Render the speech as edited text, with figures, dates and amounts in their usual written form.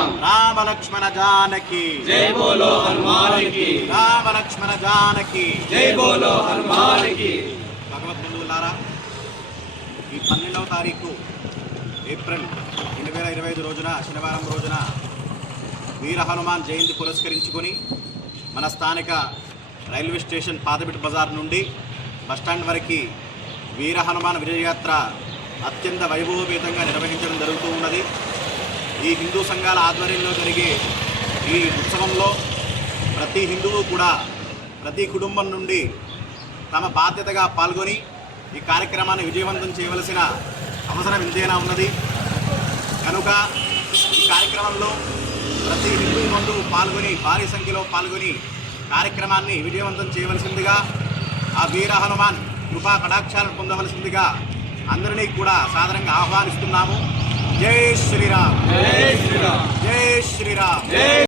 శ్రీరామ్ రామ లక్ష్మణ జానకి జై బోలో హనుమాన్ కి రామ లక్ష్మణ జానకి జై బోలో హనుమాన్ కి భగవద్బంధువులారా, ఈ 12వ తారీఖు ఏప్రిల్ 2025 రోజున శనివారం రోజున వీర హనుమాన్ జయంతి పురస్కరించుకొని మన స్థానిక రైల్వే స్టేషన్ పాదబిట్ బజార్ నుండి బస్టాండ్ వరకు వీర హనుమాన్ విజయయాత్ర అత్యంత వైభవపేతంగా నిర్వహించడం జరుగుతూ ఉన్నది. ఈ హిందూ సంఘాల ఆధ్వర్యంలో జరిగే ఈ ఉత్సవంలో ప్రతి హిందువు కూడా ప్రతి కుటుంబం నుండి తమ బాధ్యతగా పాల్గొని ఈ కార్యక్రమాన్ని విజయవంతం చేయవలసిన అవసరం ఎంతైనా ఉన్నది. కనుక ఈ కార్యక్రమంలో ప్రతి హిందూ బంధువు పాల్గొని భారీ సంఖ్యలో పాల్గొని కార్యక్రమాన్ని విజయవంతం చేయవలసిందిగా, ఆ వీర హనుమాన్ కృపా కటాక్షాలను పొందవలసిందిగా అందరినీ కూడా సాదరంగా ఆహ్వానిస్తున్నాము. జై శ్రీరామ్, జై శ్రీరామ్, జై శ్రీరామ్.